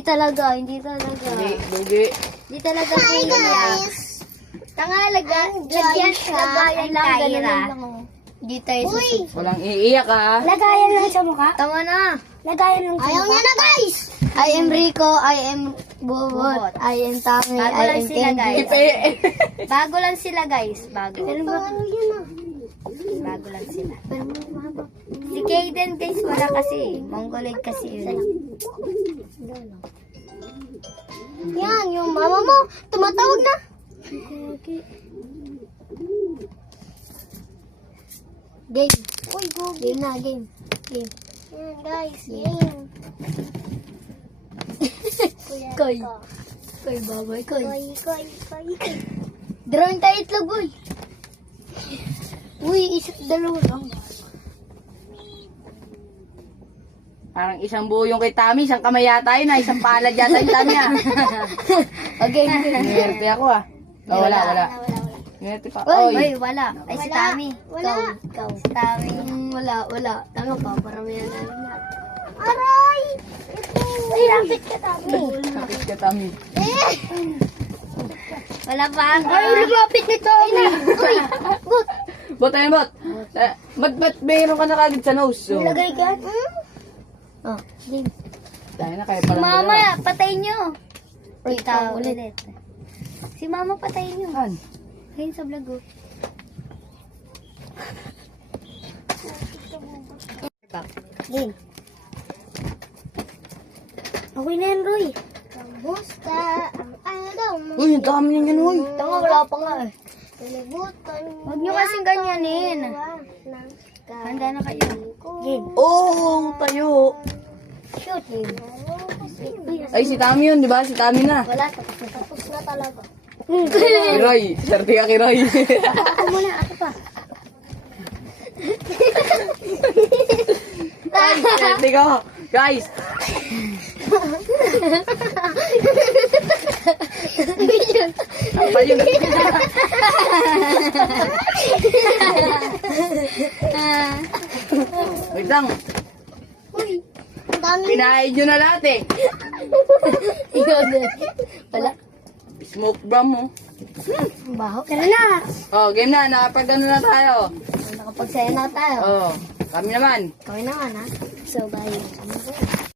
talaga. Hindi, Lugi. Hindi talaga guys. Tanga, lagayan lang, ganun lang. Hindi tayo susunod. Walang iiyak ha. Lagayan lang sa mukha. Tama na. Lagayan lang sa mukha. Ayaw niya na guys. I am Rico, I am Bobot, I am Tami, Bago I lang am sila, Candy. guys. Bago lang sila, guys. Bago. Ano Bago lang sila. Si Kaden, guys, wala kasi. Mongoloid kasi yun. Yan, yung mama mo, tumatawag na. Game. Uy, go. Game na, game. Game. Yan, guys, game. Koy. Koy, babay, koy. Koy. Drawing tayo itlog, uy. Uy, dalawa lang. Parang isang buo yung kay Tami, isang kamay yata yun ha, isang palad yata yung Tami ha. Okay, Ngerte ako ha. Oh, wala. Ngerte pa. Uy, wala. Ay, si Tami. Wala. Ikaw. Si Tami. Wala. Tama ka, para may namin na. Aray! Ay, lapit ka, Tami. Kapit ka Tami. Wala pa ang... Ay, lumapit ni Tami. Uy, but. Bot, ayun bot. Ba't mayroon ka na kagad sa nose? So, Lagay ka. Oh, game. tayo na kayo pala. Mama, patayin nyo. Uy, Ikaw, ulit. ulit. Si Mama, patayin nyo. Saan? Ayun sa vlog, oh. Game. Okay na yan, Roy. Kamusta ang araw mo? Uy, ang dami niyan yan, uy. Tama, wala pa nga eh. Kalibutan mo. Huwag nyo kasing ganyanin. Handa na kayo. Game. Oh, tayo. Shoot. Game. Ay, si Tami yun, di ba? Si Tami na. Wala, tapos na talaga. Kiroy, swerte ka Kiroy. Ako muna, ako pa. Swerte ka. Guys, apa yun? Wait lang, Uy, ang dami. pinahin nyo na lahat eh. Wala. Smoke bomb mo. Ang baho. Tara na. Oh, game na, nakapag-ano na tayo. Nakapagsaya na tayo. Oh, kami naman. Kami naman ha. So, bye.